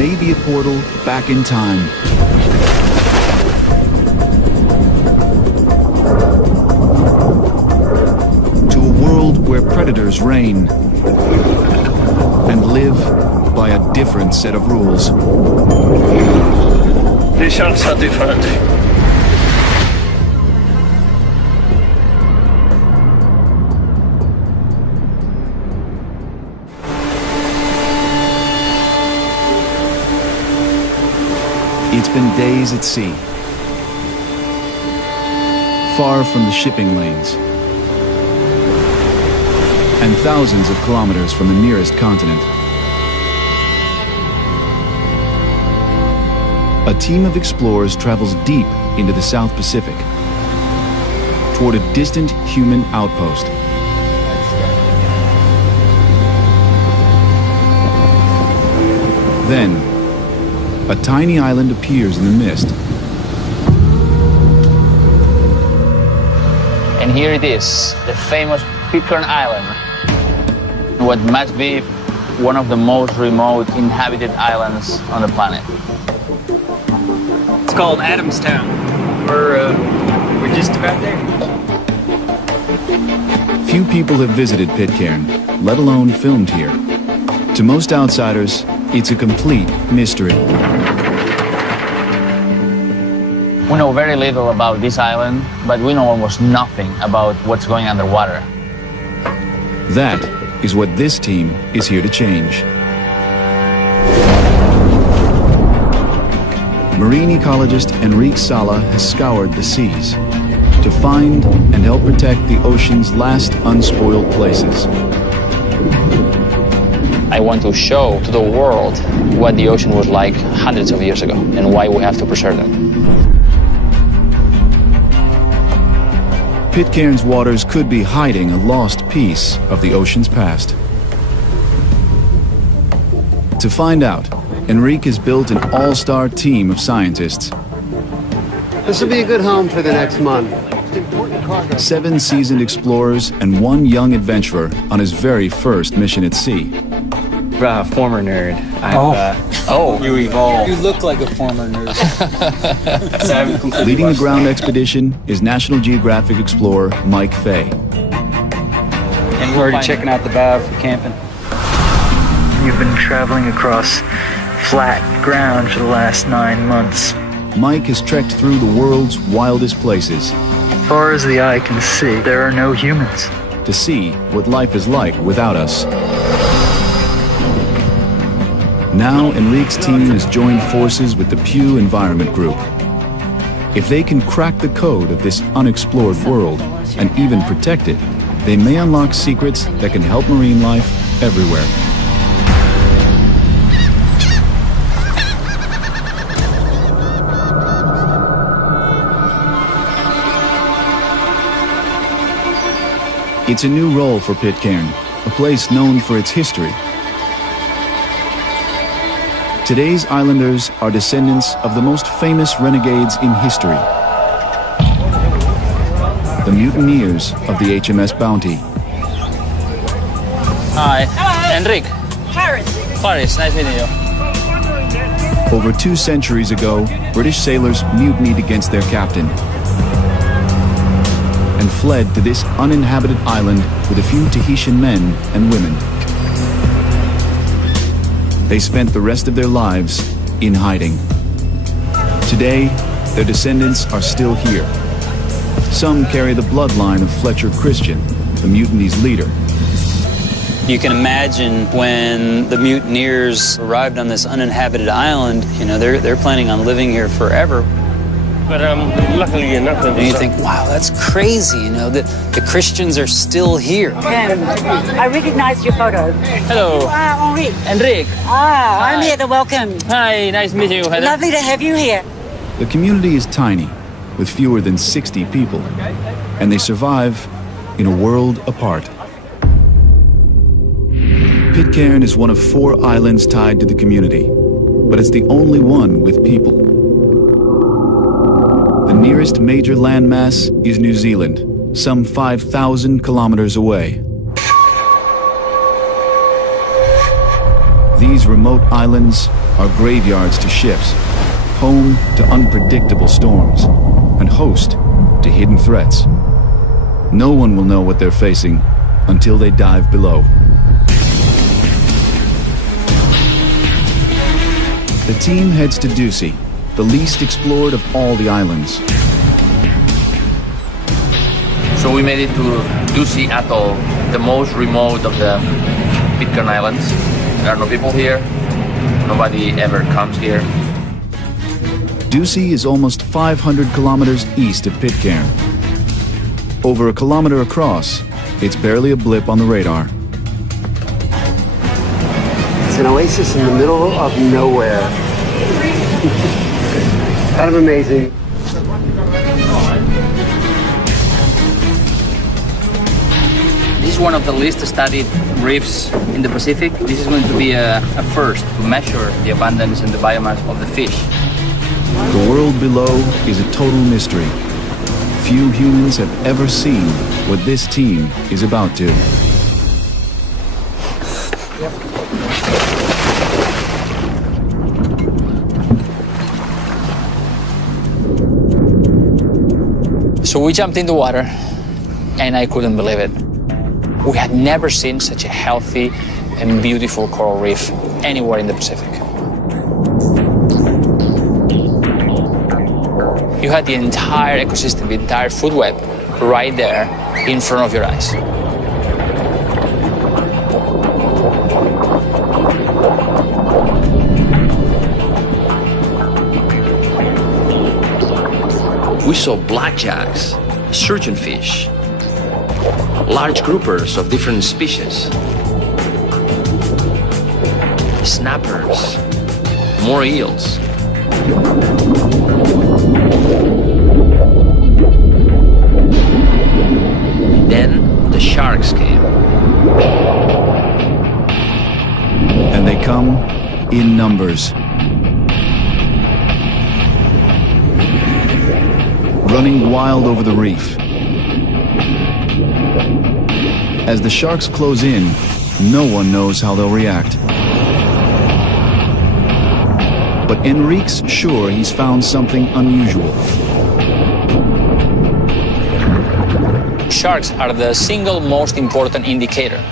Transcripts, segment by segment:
may be a portal back in time. To a world where predators reign and live by a different set of rules. Det känns så different. It's been days at sea, far from the shipping lanes, and thousands of kilometers from the nearest continent. A team of explorers travels deep into the South Pacific, toward a distant human outpost. Then, a tiny island appears in the mist. And here it is, the famous Pitcairn Island. What must be one of the most remote inhabited islands on the planet. It's called Adamstown. We're just about there. Few people have visited Pitcairn, let alone filmed here. To most outsiders, it's a complete mystery. We know very little about this island, but we know almost nothing about what's going underwater. That is what this team is here to change. Marine ecologist Enrique Sala has scoured the seas to find and help protect the ocean's last unspoiled places. I want to show to the world what the ocean was like hundreds of years ago and why we have to preserve them. Pitcairn's waters could be hiding a lost piece of the ocean's past. To find out, Enrique has built an all-star team of scientists. This will be a good home for the next month. 7 seasoned explorers and 1 young adventurer on his very first mission at sea. Former nerd. You evolved. You look like a former nerd. Leading the ground expedition is National Geographic explorer Mike Fay. And we're already checking out the bow for camping. You've been traveling across flat ground for the last 9 months. Mike has trekked through the world's wildest places. As far as the eye can see, there are no humans. To see what life is like without us. Now, Enrique's team has joined forces with the Pew Environment Group. If they can crack the code of this unexplored world and even protect it, they may unlock secrets that can help marine life everywhere. It's a new role for Pitcairn, a place known for its history. Today's islanders are descendants of the most famous renegades in history. The mutineers of the HMS Bounty. Hi. Hello. Enrique. Paris, nice meeting you. Over 2 centuries ago, British sailors mutinied against their captain and fled to this uninhabited island with a few Tahitian men and women. They spent the rest of their lives in hiding. Today, their descendants are still here. Some carry the bloodline of Fletcher Christian, the mutiny's leader. You can imagine when the mutineers arrived on this uninhabited island, you know, they're planning on living here forever. But luckily enough, And you think, wow, that's crazy, you know, the Christians are still here. I recognized your photo. Hello. Henri. Enrique. I'm here to welcome. Hi, nice meeting you, Heather. Lovely to have you here. The community is tiny, with fewer than 60 people, and they survive in a world apart. Pitcairn is one of 4 islands tied to the community, but it's the only one with people. The nearest major landmass is New Zealand, some 5,000 kilometers away. These remote islands are graveyards to ships, home to unpredictable storms, and host to hidden threats. No one will know what they're facing until they dive below. The team heads to Ducie, the least explored of all the islands. So we made it to Ducie Atoll, the most remote of the Pitcairn Islands. There are no people here. Nobody ever comes here. Ducie is almost 500 kilometers east of Pitcairn. Over a kilometer across, it's barely a blip on the radar. It's an oasis in the middle of nowhere. Kind of amazing. This is one of the least studied reefs in the Pacific. This is going to be a first to measure the abundance and the biomass of the fish. The world below is a total mystery. Few humans have ever seen what this team is about to. So we jumped in the water, and I couldn't believe it. We had never seen such a healthy and beautiful coral reef anywhere in the Pacific. You had the entire ecosystem, the entire food web, right there in front of your eyes. We saw blackjacks, surgeonfish, large groupers of different species, snappers, more eels. Then the sharks came. And they come in numbers. Running wild over the reef. As the sharks close in, no one knows how they'll react. But Enrique's sure he's found something unusual. Sharks are the single most important indicator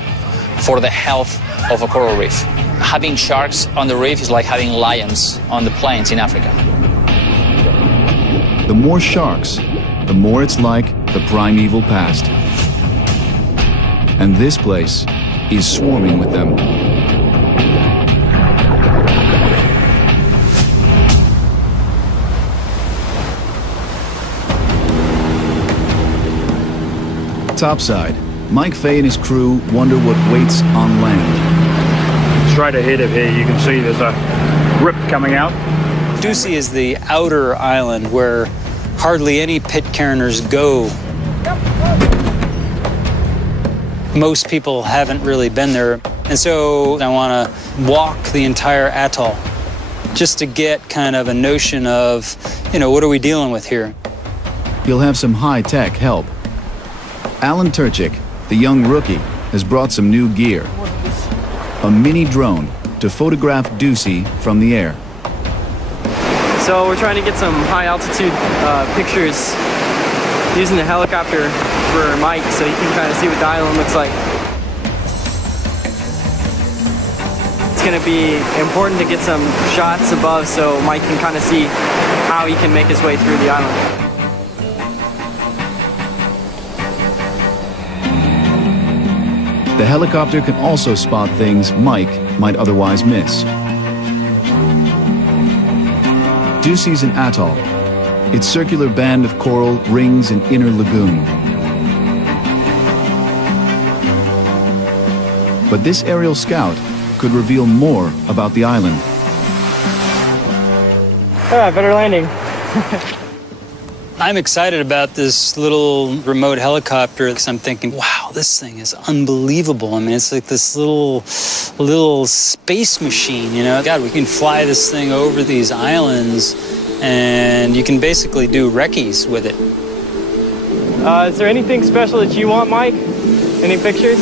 for the health of a coral reef. Having sharks on the reef is like having lions on the plains in Africa. The more sharks, the more it's like the primeval past. And this place is swarming with them. Topside, Mike Fay and his crew wonder what waits on land. Straight ahead of here, you can see there's a rip coming out. Ducie is the outer island where hardly any Pitcairners go. Most people haven't really been there, and so I want to walk the entire atoll just to get kind of a notion of, what are we dealing with here? You'll have some high-tech help. Alan Turchik, the young rookie, has brought some new gear. A mini drone to photograph Ducie from the air. So we're trying to get some high altitude pictures using the helicopter for Mike so he can kind of see what the island looks like. It's going to be important to get some shots above so Mike can kind of see how he can make his way through the island. The helicopter can also spot things Mike might otherwise miss. Ducie's an atoll. Its circular band of coral rings an inner lagoon. But this aerial scout could reveal more about the island. Better landing. I'm excited about this little remote helicopter because I'm thinking, wow, this thing is unbelievable. I mean, it's like this little space machine, God, we can fly this thing over these islands and you can basically do recce's with it. Is there anything special that you want, Mike? Any pictures?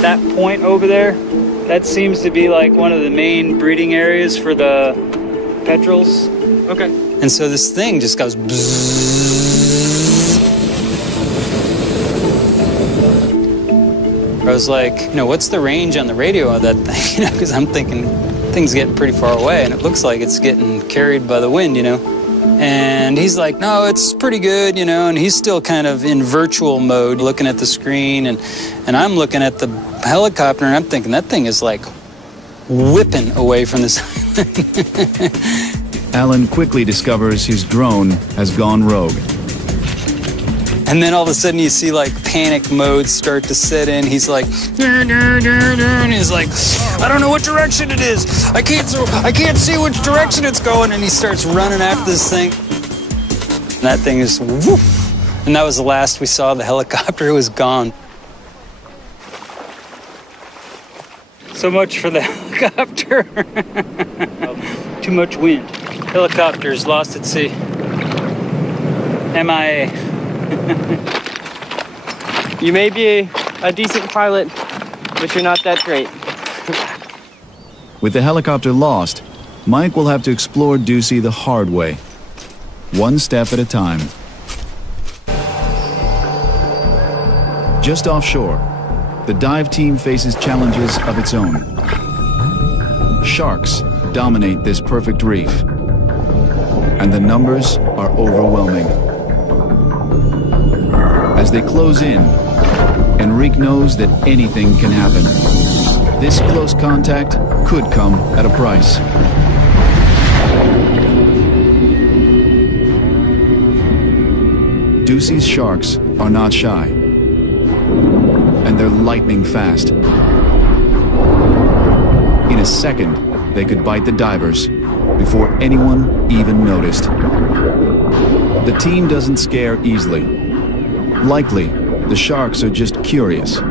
That point over there, That seems to be like one of the main breeding areas for the petrels. Okay. And so this thing just goes bzzz. I was like, you know, what's the range on the radio of that thing? You know, because I'm thinking things getting pretty far away, and it looks like it's getting carried by the wind, you know. And he's like, no, it's pretty good, you know, and he's still kind of in virtual mode, looking at the screen, and I'm looking at the helicopter, and I'm thinking that thing is like whipping away from this island. Alan quickly discovers his drone has gone rogue. And then all of a sudden you see like panic mode start to set in. He's like, and he's like, I don't know what direction it is. I can't see which direction it's going. And he starts running after this thing. And that thing is woof. And that was the last we saw of the helicopter. It was gone. So much for the helicopter. Too much wind. Helicopter's lost at sea. MIA. You may be a decent pilot, but you're not that great. With the helicopter lost, Mike will have to explore Ducie the hard way, one step at a time. Just offshore, the dive team faces challenges of its own. Sharks dominate this perfect reef, and the numbers are overwhelming. As they close in, Enrique knows that anything can happen. This close contact could come at a price. Ducie's sharks are not shy, and they're lightning fast. In a second, they could bite the divers before anyone even noticed. The team doesn't scare easily. Likely, the sharks are just curious.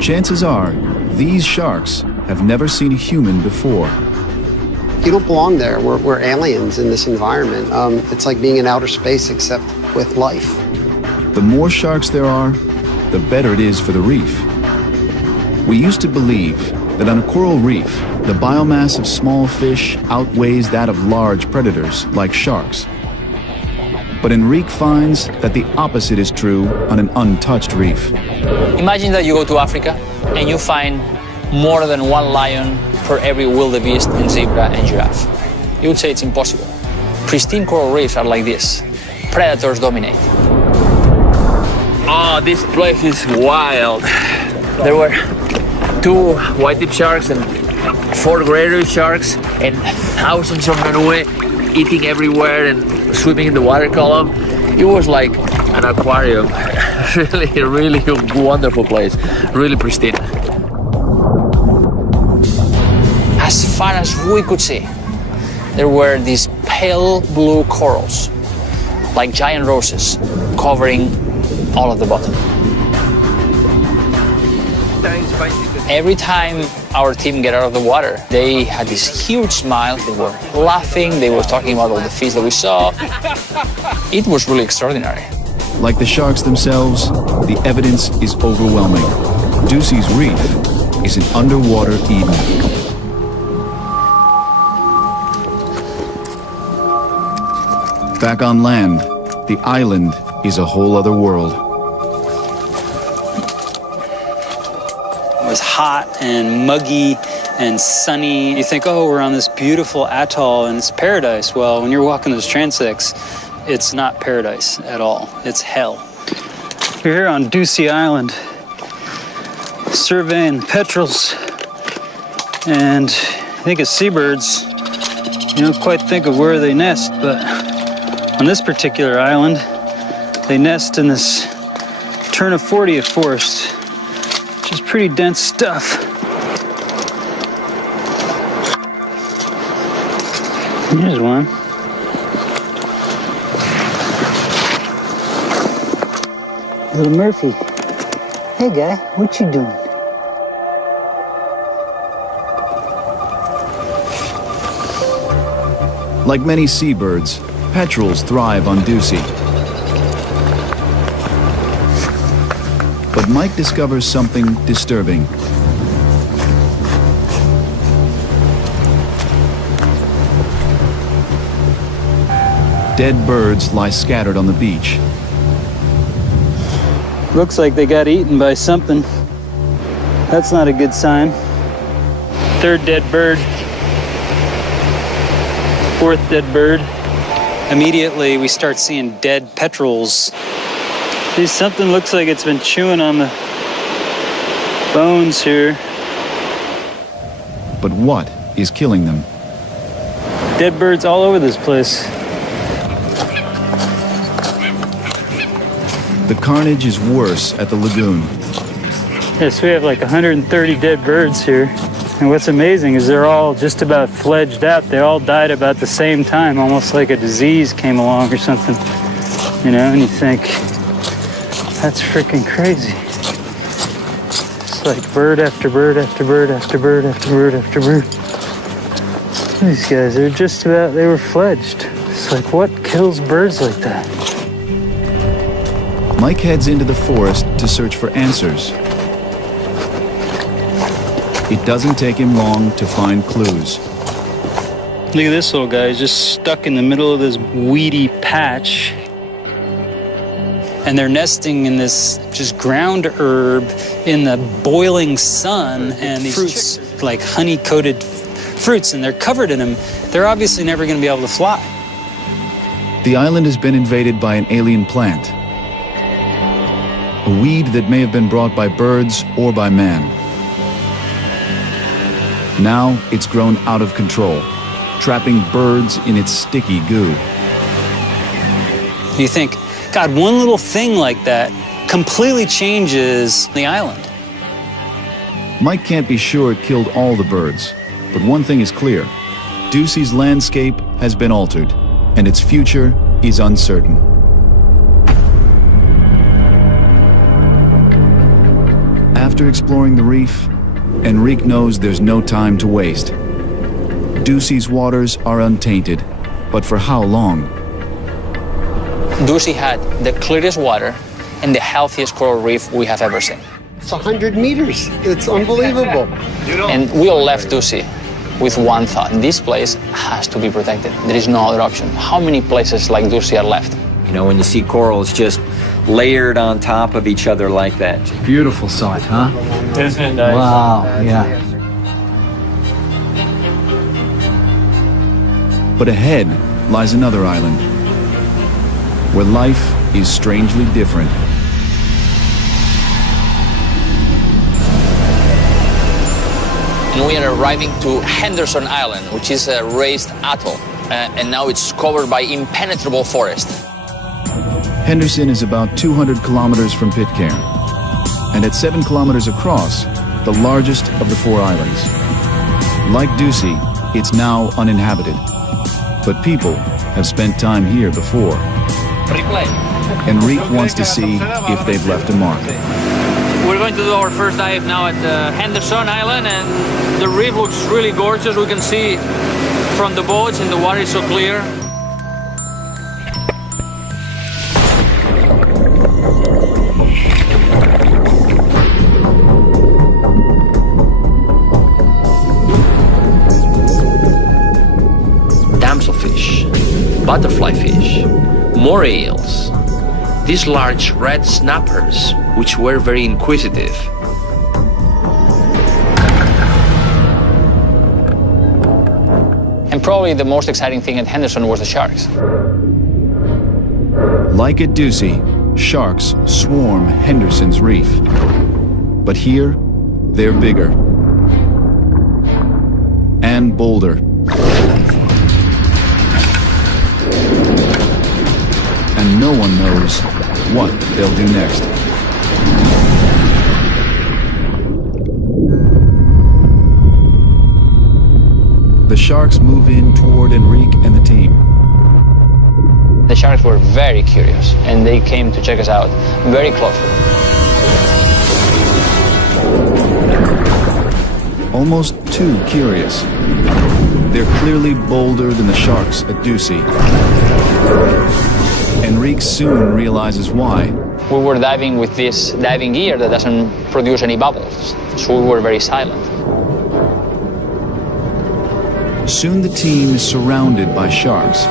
Chances are, these sharks have never seen a human before. You don't belong there. We're aliens in this environment. It's like being in outer space except with life. The more sharks there are, the better it is for the reef. We used to believe that on a coral reef, the biomass of small fish outweighs that of large predators like sharks. But Enrique finds that the opposite is true on an untouched reef. Imagine that you go to Africa and you find more than one lion for every wildebeest and zebra and giraffe. You would say it's impossible. Pristine coral reefs are like this. Predators dominate. Oh, this place is wild. There were 2 white-tip sharks and 4 greater sharks and thousands of manue eating everywhere and swimming in the water column. It was like an aquarium. really wonderful place. Really pristine. As far as we could see, there were these pale blue corals, like giant roses, covering all of the bottom. Every time our team get out of the water, they had this huge smile. They were laughing. They were talking about all the fish that we saw. It was really extraordinary. Like the sharks themselves, the evidence is overwhelming. Ducie's reef is an underwater Eden. Back on land, the island is a whole other world. It was hot and muggy and sunny. You think, oh, we're on this beautiful atoll and it's paradise. Well, when you're walking those transects, it's not paradise at all. It's hell. We're here on Ducie Island, surveying petrels and I think it's seabirds. You don't quite think of where they nest, but on this particular island, they nest in this Turna 40 forest, which is pretty dense stuff. Here's one. Little Murphy. Hey guy, what you doing? Like many seabirds, petrels thrive on Ducie. But Mike discovers something disturbing. Dead birds lie scattered on the beach. Looks like they got eaten by something. That's not a good sign. Third dead bird. Fourth dead bird. Immediately we start seeing dead petrels. See, something looks like it's been chewing on the bones here. But what is killing them? Dead birds all over this place. The carnage is worse at the lagoon. Yes, we have like 130 dead birds here. And what's amazing is they're all just about fledged out. They all died about the same time, almost like a disease came along or something. You know, and you think, that's freaking crazy. It's like bird after bird after bird after bird after bird after bird. These guys, they were fledged. It's like, what kills birds like that? Mike heads into the forest to search for answers. It doesn't take him long to find clues. Look at this little guy, he's just stuck in the middle of this weedy patch. And they're nesting in this just ground herb in the boiling sun, and these fruits, like honey-coated fruits, and they're covered in them. They're obviously never going to be able to fly. The island has been invaded by an alien plant. A weed that may have been brought by birds or by man. Now it's grown out of control, trapping birds in its sticky goo. You think, God, one little thing like that completely changes the island. Mike can't be sure it killed all the birds, but one thing is clear. Ducey's landscape has been altered, and its future is uncertain. After exploring the reef, Enrique knows there's no time to waste. Ducey's waters are untainted, but for how long? Ducey had the clearest water and the healthiest coral reef we have ever seen. It's 100 meters. It's unbelievable. And we all left Ducey with one thought. This place has to be protected. There is no other option. How many places like Ducey are left? You know, when you see corals just layered on top of each other like that. Beautiful sight, huh? Isn't it nice? Wow, yeah. But ahead lies another island, where life is strangely different. And we are arriving to Henderson Island, which is a raised atoll, and now it's covered by impenetrable forest. Henderson is about 200 kilometers from Pitcairn, and at 7 kilometers across, the largest of the 4 islands. Like Ducey, it's now uninhabited, but people have spent time here before. Replay. Enrique wants to see if they've left a mark. We're going to do our first dive now at Henderson Island, and the reef looks really gorgeous. We can see from the boats, and the water is so clear. Damselfish, butterfly fish, moray eels, these large red snappers, which were very inquisitive. And probably the most exciting thing at Henderson was the sharks. Like at Ducey, sharks swarm Henderson's reef. But here, they're bigger and bolder. And no one knows what they'll do next. The sharks move in toward Enrique and the team. The sharks were very curious, and they came to check us out very closely. Almost too curious. They're clearly bolder than the sharks at Ducey. Enrique soon realizes why. We were diving with this diving gear that doesn't produce any bubbles, so we were very silent. Soon the team is surrounded by sharks.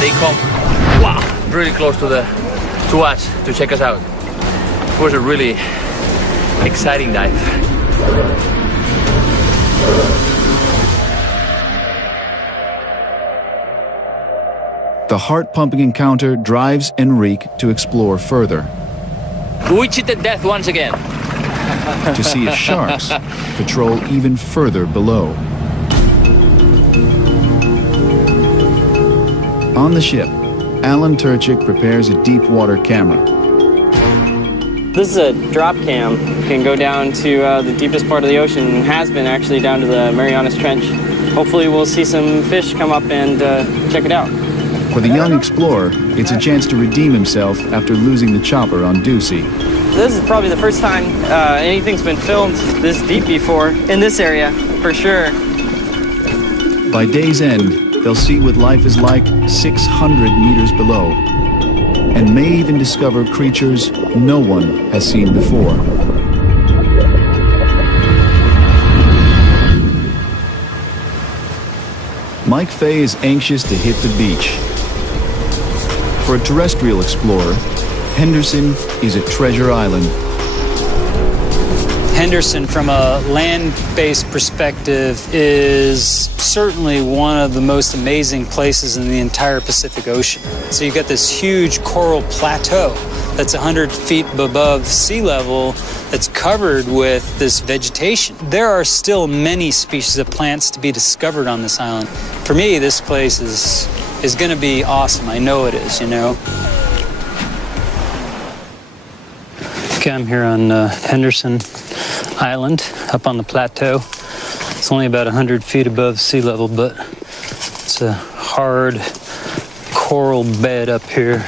they come, wow, really close to us to check us out. It was a really exciting dive. The heart-pumping encounter drives Enrique to explore further. We cheated death once again. To see if sharks patrol even further below. On the ship, Alan Turchik prepares a deep water camera. This is a drop cam. It can go down to the deepest part of the ocean, and has been actually down to the Marianas Trench. Hopefully we'll see some fish come up and check it out. For the young explorer, it's a chance to redeem himself after losing the chopper on Ducie. This is probably the first time anything's been filmed this deep before, in this area, for sure. By day's end, they'll see what life is like 600 meters below, and may even discover creatures no one has seen before. Mike Fay is anxious to hit the beach. For a terrestrial explorer, Henderson is a treasure island. Henderson, from a land-based perspective, is certainly one of the most amazing places in the entire Pacific Ocean. So you've got this huge coral plateau that's 100 feet above sea level that's covered with this vegetation. There are still many species of plants to be discovered on this island. For me, this place is going to be awesome. I know it is, you know. Okay, I'm here on Henderson Island, up on the plateau. It's only about 100 feet above sea level, but it's a hard coral bed up here.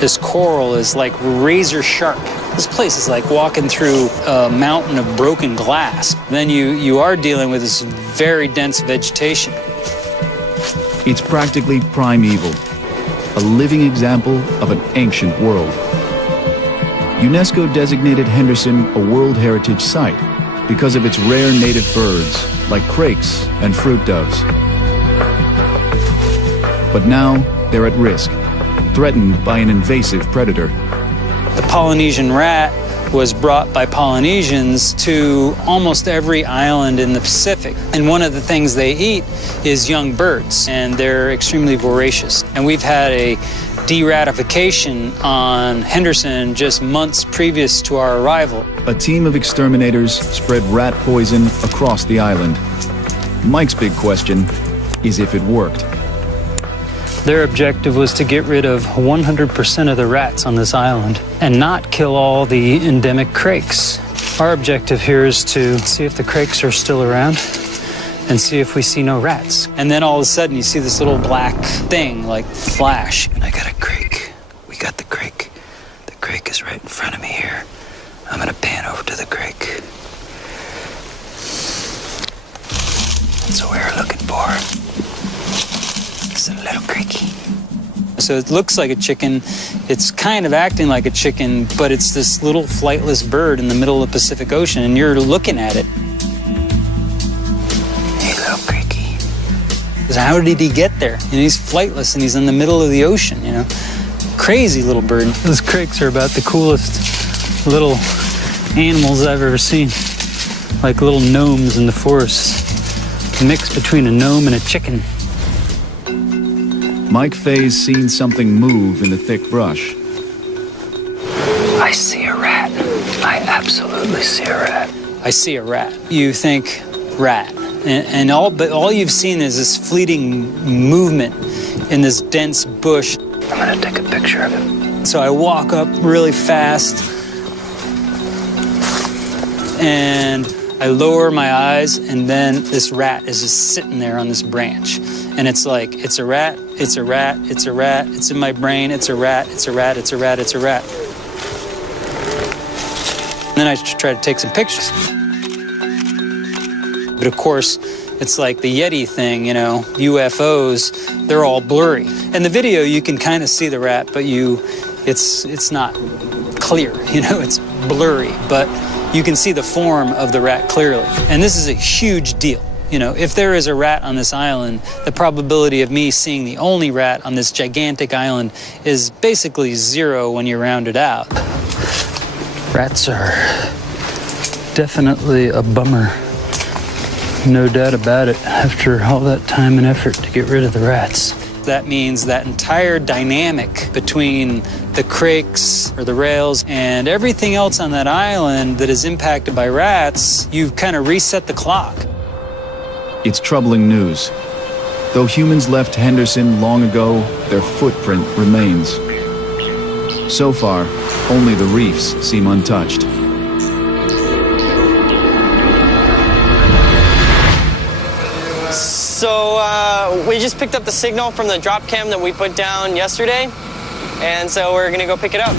This coral is like razor sharp. This place is like walking through a mountain of broken glass. Then you are dealing with this very dense vegetation. It's practically primeval, a living example of an ancient world. UNESCO designated Henderson a World Heritage Site because of its rare native birds, like crakes and fruit doves. But now they're at risk, threatened by an invasive predator. The Polynesian rat was brought by Polynesians to almost every island in the Pacific. And one of the things they eat is young birds, and they're extremely voracious. And we've had a de-ratification on Henderson just months previous to our arrival. A team of exterminators spread rat poison across the island. Mike's big question is if it worked. Their objective was to get rid of 100% of the rats on this island and not kill all the endemic crakes. Our objective here is to see if the crakes are still around and see if we see no rats. And then all of a sudden you see this little black thing like flash. And I got a crake. We got the crake. The crake is right in front of me here. I'm gonna pan over to the crake. That's what we were looking for. It's a little creaky. So it looks like a chicken. It's kind of acting like a chicken, but it's this little flightless bird in the middle of the Pacific Ocean, and you're looking at it. Hey, little creaky. How did he get there? And he's flightless, and he's in the middle of the ocean, you know? Crazy little bird. Those crakes are about the coolest little animals I've ever seen. Like little gnomes in the forest. A mix between a gnome and a chicken. Mike Fay's seen something move in the thick brush. I see a rat. I absolutely see a rat. I see a rat. You think rat. But all you've seen is this fleeting movement in this dense bush. I'm gonna take a picture of it. So I walk up really fast and I lower my eyes, and then this rat is just sitting there on this branch. And it's like, it's a rat, it's a rat, it's a rat, it's in my brain, it's a rat, it's a rat, it's a rat, it's a rat. And then I try to take some pictures. But of course, it's like the Yeti thing, you know, UFOs, they're all blurry. In the video, you can kind of see the rat, but it's not clear, you know, it's blurry. But you can see the form of the rat clearly. And this is a huge deal. You know, if there is a rat on this island, the probability of me seeing the only rat on this gigantic island is basically 0 when you round it out. Rats are definitely a bummer. No doubt about it, after all that time and effort to get rid of the rats. That means that entire dynamic between the crakes or the rails and everything else on that island that is impacted by rats, you've kind of reset the clock. It's troubling news. Though humans left Henderson long ago, their footprint remains. So far, only the reefs seem untouched. So we just picked up the signal from the drop cam that we put down yesterday, and so we're gonna go pick it up.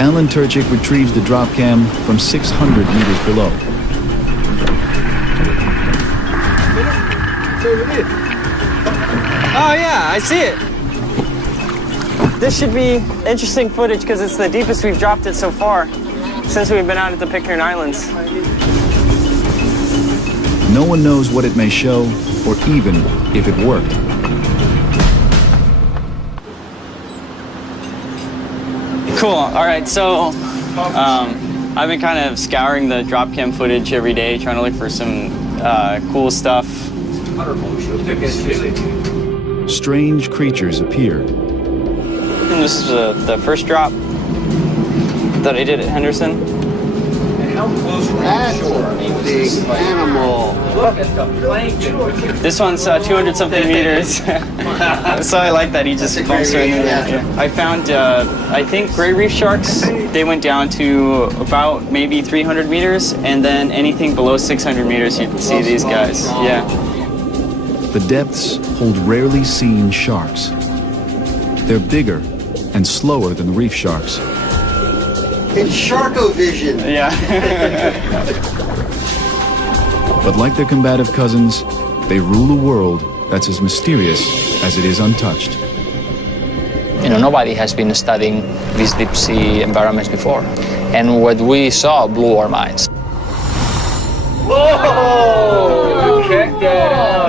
Alan Turchik retrieves the drop cam from 600 meters below. Oh yeah, I see it. This should be interesting footage because it's the deepest we've dropped it so far since we've been out at the Pitcairn Islands. No one knows what it may show, or even if it worked. Cool. All right, so I've been kind of scouring the drop cam footage every day, trying to look for some cool stuff. Strange creatures appear. And this is the first drop that I did at Henderson. That's a big animal. This one's 200 something meters. So I like that he just bumps right in there. Yeah. I found, I think gray reef sharks, they went down to about maybe 300 meters, and then anything below 600 meters you can see these guys. Yeah. The depths hold rarely seen sharks. They're bigger and slower than the reef sharks. It's Sharko-vision. Yeah. But like their combative cousins, they rule a world that's as mysterious as it is untouched. You know, nobody has been studying these deep sea environments before. And what we saw blew our minds. Whoa! Check that out.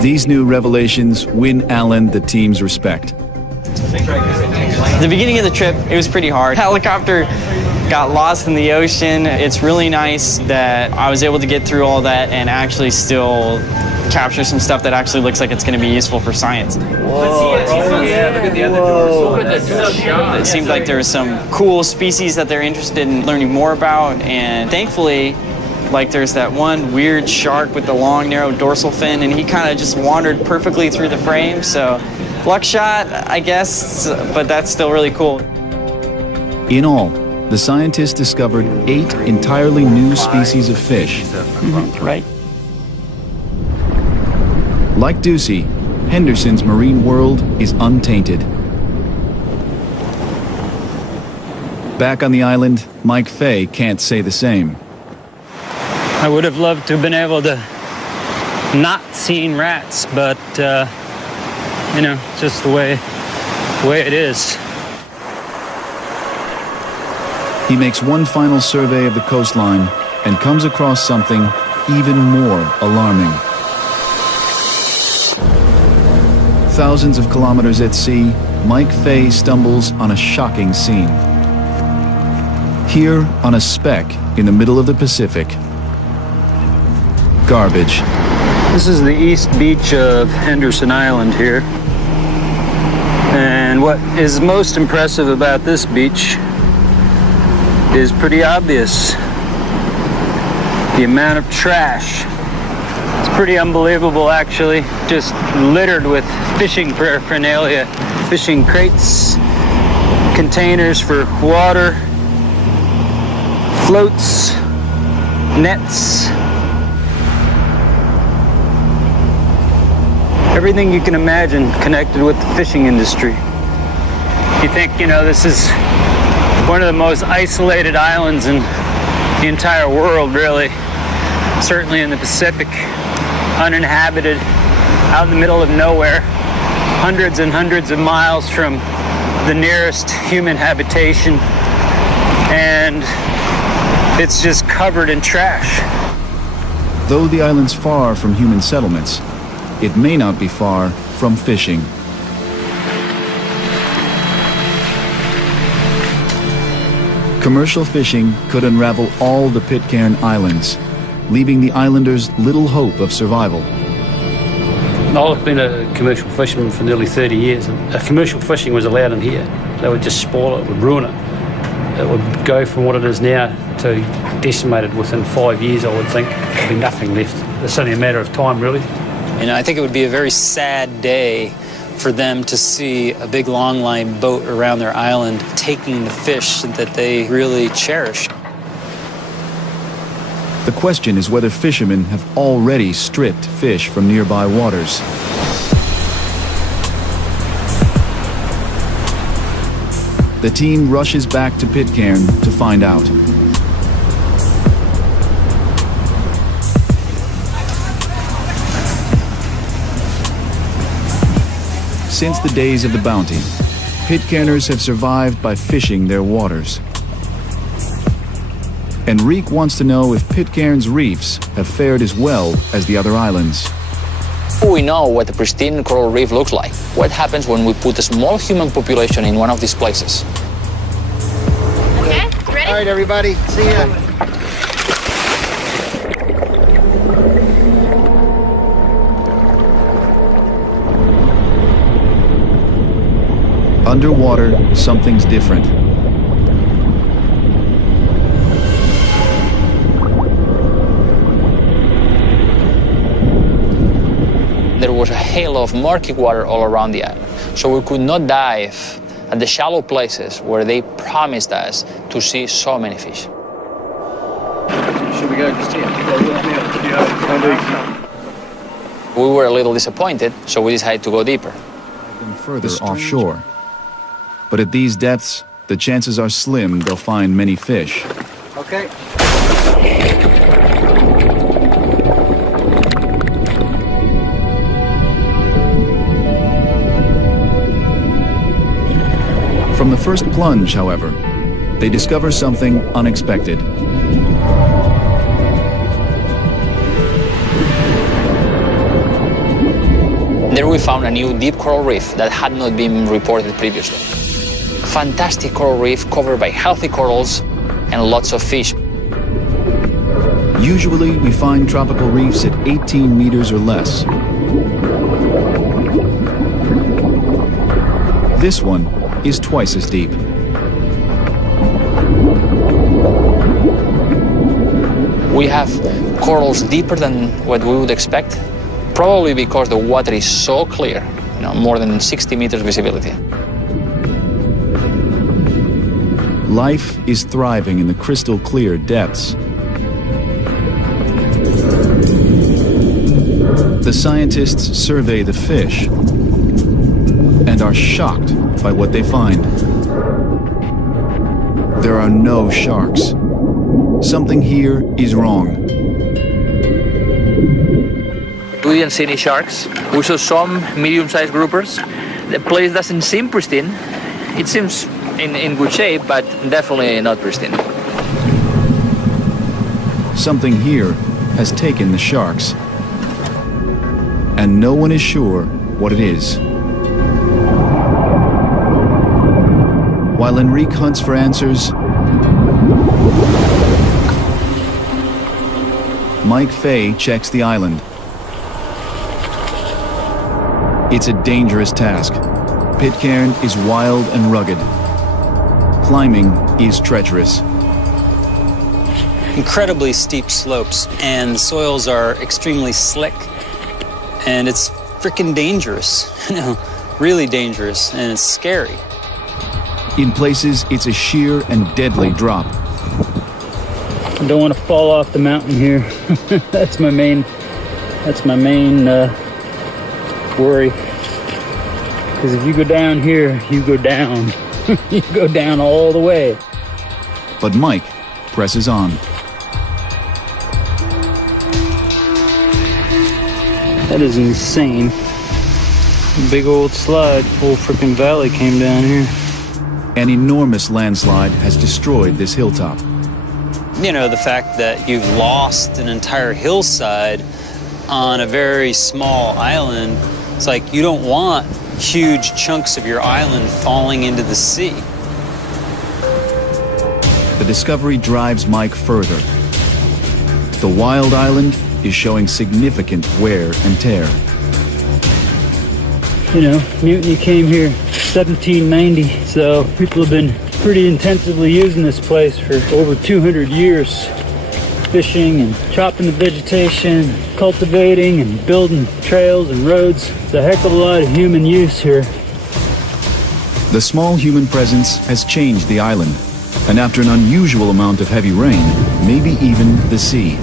These new revelations win Alan the team's respect. The beginning of the trip, it was pretty hard. Helicopter got lost in the ocean. It's really nice that I was able to get through all that and actually still capture some stuff that actually looks like it's going to be useful for science. It seemed like there was some cool species that they're interested in learning more about, and thankfully, like there's that one weird shark with the long, narrow dorsal fin, and he kind of just wandered perfectly through the frame, so luck shot, I guess, but that's still really cool. In all, the scientists discovered 8 entirely new species of fish. Right. Like Ducey, Henderson's marine world is untainted. Back on the island, Mike Fay can't say the same. I would have loved to have been able to not seen rats, but you know, just the way it is. He makes one final survey of the coastline and comes across something even more alarming. Thousands of kilometers at sea, Mike Fay stumbles on a shocking scene. Here, on a speck in the middle of the Pacific, garbage. This is the east beach of Henderson Island here. And what is most impressive about this beach is pretty obvious. The amount of trash. It's pretty unbelievable, actually. Just littered with fishing paraphernalia. Fishing crates, containers for water, floats, nets. Everything you can imagine connected with the fishing industry. You think, you know, this is one of the most isolated islands in the entire world, really. Certainly in the Pacific, uninhabited, out in the middle of nowhere, hundreds and hundreds of miles from the nearest human habitation, and it's just covered in trash. Though the island's far from human settlements, it may not be far from fishing. Commercial fishing could unravel all the Pitcairn Islands, leaving the islanders little hope of survival. I've been a commercial fisherman for nearly 30 years, and if commercial fishing was allowed in here, they would just spoil it, would ruin it. It would go from what it is now to decimated within 5 years, I would think. There'd be nothing left. It's only a matter of time, really. And I think it would be a very sad day for them to see a big long-line boat around their island taking the fish that they really cherish. The question is whether fishermen have already stripped fish from nearby waters. The team rushes back to Pitcairn to find out. Since the days of the bounty, Pitcairners have survived by fishing their waters. Enrique wants to know if Pitcairn's reefs have fared as well as the other islands. We know what a pristine coral reef looks like. What happens when we put a small human population in one of these places? Okay, ready? All right, everybody, see ya. Underwater, something's different. There was a hail of murky water all around the island, so we could not dive at the shallow places where they promised us to see so many fish. Should we go, Christina? We were a little disappointed, so we decided to go deeper. Further offshore. But at these depths, the chances are slim they'll find many fish. Okay. From the first plunge, however, they discover something unexpected. There we found a new deep coral reef that had not been reported previously. Fantastic coral reef covered by healthy corals and lots of fish. Usually, we find tropical reefs at 18 meters or less. This one is twice as deep. We have corals deeper than what we would expect, probably because the water is so clear, more than 60 meters visibility. Life is thriving in the crystal clear depths. The scientists survey the fish and are shocked by what they find. There are no sharks. Something here is wrong. We didn't see any sharks. We saw some medium-sized groupers. The place doesn't seem pristine. It seems in good shape, but definitely not pristine. Something here has taken the sharks, and no one is sure what it is. While Enrique hunts for answers, Mike Fay checks the island. It's a dangerous task. Pitcairn is wild and rugged. Climbing is treacherous. Incredibly steep slopes, and the soils are extremely slick, and it's freaking dangerous, really dangerous, and it's scary. In places, it's a sheer and deadly drop. I don't want to fall off the mountain here. That's my main worry. Because if you go down here, you go down. You go down all the way. But Mike presses on. That is insane. Big old slide, whole freaking valley came down here. An enormous landslide has destroyed this hilltop. You know, the fact that you've lost an entire hillside on a very small island, it's like you don't want huge chunks of your island falling into the sea. The discovery drives Mike further. The wild island is showing significant wear and tear. You know, Mutiny came here 1790, so people have been pretty intensively using this place for over 200 years. Fishing and chopping the vegetation, cultivating and building trails and roads. It's a heck of a lot of human use here. The small human presence has changed the island, and after an unusual amount of heavy rain, maybe even the sea.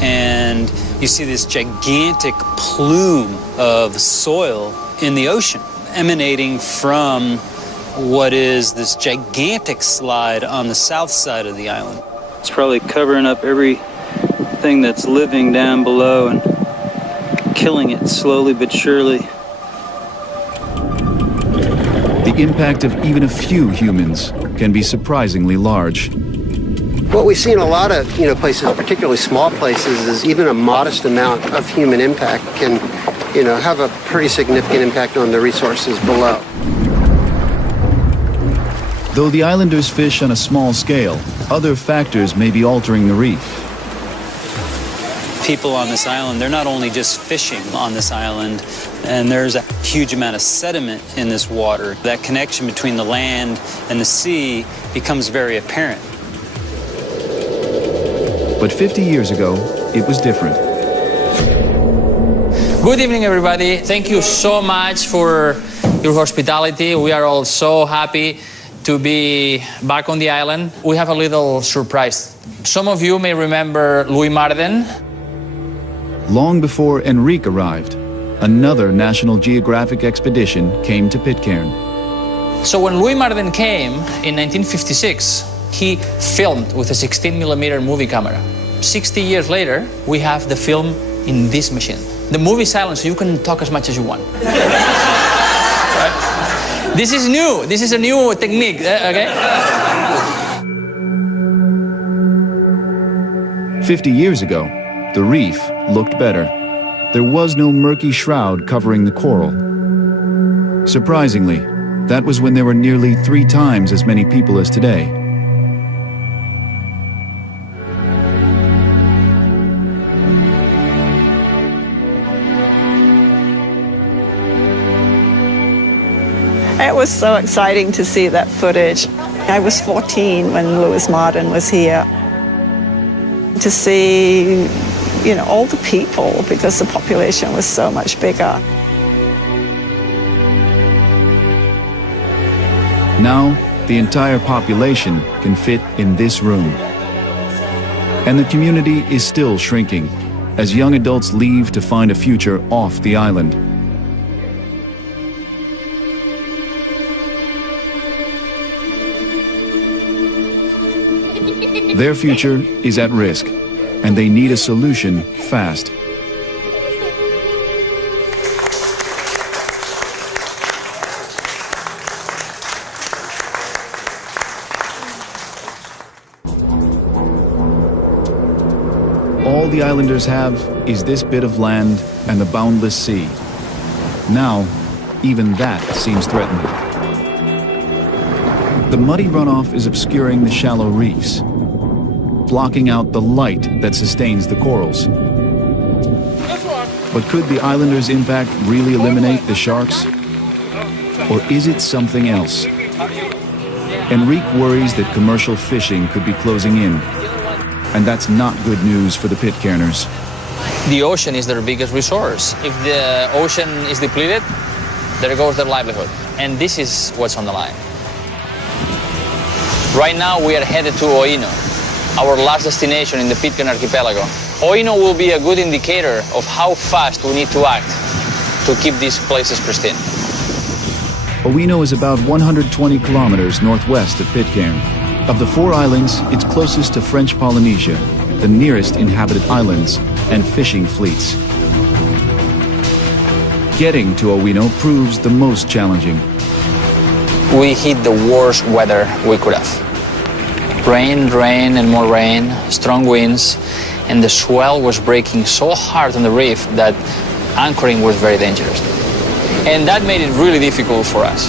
And you see this gigantic plume of soil in the ocean, emanating from what is this gigantic slide on the south side of the island. It's probably covering up everything that's living down below and killing it slowly but surely. The impact of even a few humans can be surprisingly large. What we see in a lot of places, particularly small places, is even a modest amount of human impact can have a pretty significant impact on the resources below. Though the islanders fish on a small scale, other factors may be altering the reef. People on this island, they're not only just fishing on this island, and there's a huge amount of sediment in this water. That connection between the land and the sea becomes very apparent. But 50 years ago, it was different. Good evening, everybody. Thank you so much for your hospitality. We are all so happy to be back on the island. We have a little surprise. Some of you may remember Louis Marden. Long before Enrique arrived, another National Geographic expedition came to Pitcairn. So when Louis Marden came in 1956, he filmed with a 16mm movie camera. 60 years later, we have the film in this machine. The movie is silent, so you can talk as much as you want. Right? This is new. This is a new technique, okay? 50 years ago, the reef looked better. There was no murky shroud covering the coral. Surprisingly, that was when there were nearly 3 times as many people as today. It was so exciting to see that footage. I was 14 when Louis Marden was here. To see, all the people, because the population was so much bigger. Now, the entire population can fit in this room. And the community is still shrinking as young adults leave to find a future off the island. Their future is at risk, and they need a solution fast. All the islanders have is this bit of land and the boundless sea. Now, even that seems threatened. The muddy runoff is obscuring the shallow reefs, blocking out the light that sustains the corals. But could the islanders' impact really eliminate the sharks? Or is it something else? Enrique worries that commercial fishing could be closing in, and that's not good news for the Pitcairners. The ocean is their biggest resource. If the ocean is depleted, there goes their livelihood. And this is what's on the line. Right now, we are headed to Oino, our last destination in the Pitcairn archipelago. Oino will be a good indicator of how fast we need to act to keep these places pristine. Oino is about 120 kilometers northwest of Pitcairn. Of the 4 islands, it's closest to French Polynesia, the nearest inhabited islands and fishing fleets. getting to Owino proves the most challenging. We hit the worst weather we could have. Rain, rain, and more rain, strong winds, and the swell was breaking so hard on the reef that anchoring was very dangerous. And that made it really difficult for us.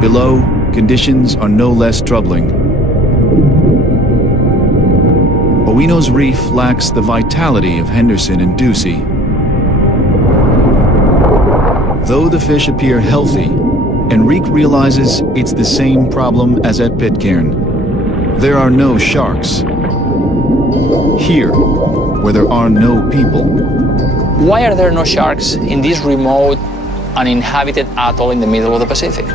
Below, conditions are no less troubling. Owino's reef lacks the vitality of Henderson and Ducie. Though the fish appear healthy, Enrique realizes it's the same problem as at Pitcairn. There are no sharks. Here, where there are no people. Why are there no sharks in this remote, uninhabited atoll in the middle of the Pacific?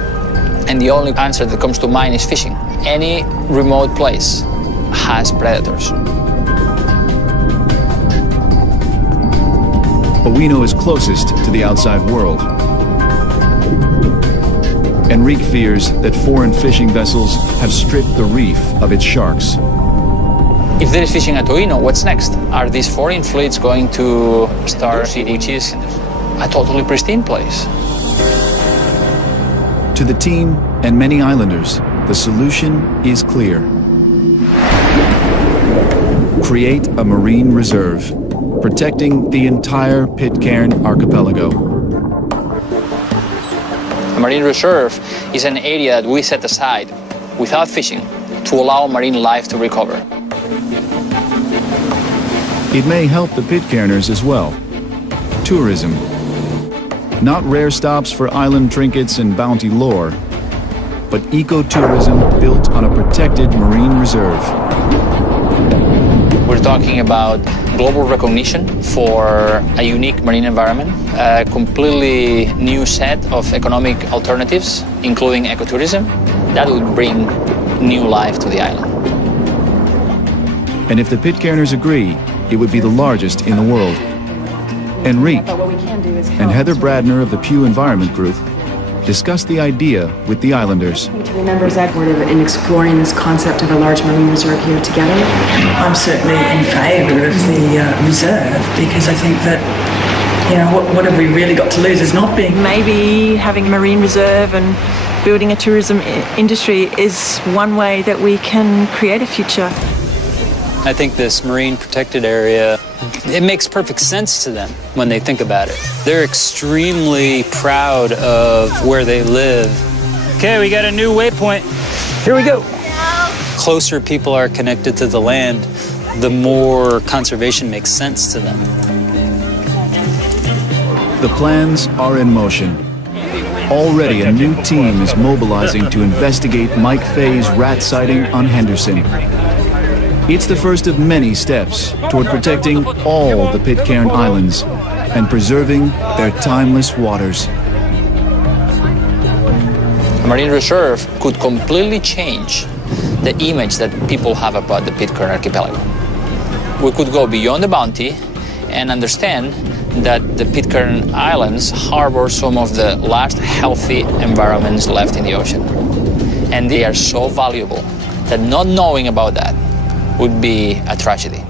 And the only answer that comes to mind is fishing. Any remote place has predators. Owino is closest to the outside world. Enrique fears that foreign fishing vessels have stripped the reef of its sharks. If there is fishing at Owino, what's next? Are these foreign fleets going to start City, which is a totally pristine place? To the team and many islanders, the solution is clear. Create a marine reserve, protecting the entire Pitcairn archipelago. A marine reserve is an area that we set aside without fishing to allow marine life to recover. It may help the Pitcairners as well. Tourism. Not rare stops for island trinkets and bounty lore, but ecotourism built on a protected marine reserve. We're talking about global recognition for a unique marine environment, a completely new set of economic alternatives, including ecotourism, that would bring new life to the island. And if the Pitcairners agree, it would be the largest in the world. Enrique and Heather Bradner of the Pew Environment Group discussed the idea with the islanders. To the members that were in exploring this concept of a large marine reserve here together. I'm certainly in favour of the reserve because I think that, you know, what have we really got to lose is not being. Maybe having a marine reserve and building a tourism industry is one way that we can create a future. I think this marine protected area, it makes perfect sense to them when they think about it. They're extremely proud of where they live. Okay, we got a new waypoint. Here we go. Closer people are connected to the land, the more conservation makes sense to them. The plans are in motion. Already a new team is mobilizing to investigate Mike Fay's rat sighting on Henderson. It's the first of many steps toward protecting all the Pitcairn Islands and preserving their timeless waters. A marine reserve could completely change the image that people have about the Pitcairn archipelago. We could go beyond the bounty and understand that the Pitcairn Islands harbor some of the last healthy environments left in the ocean. And they are so valuable that not knowing about that would be a tragedy.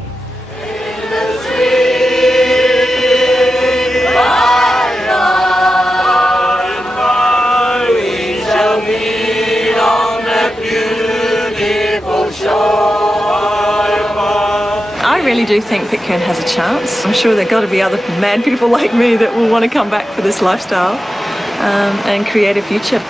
I really do think Pitcairn has a chance. I'm sure there have got to be other mad people like me that will want to come back for this lifestyle and create a future.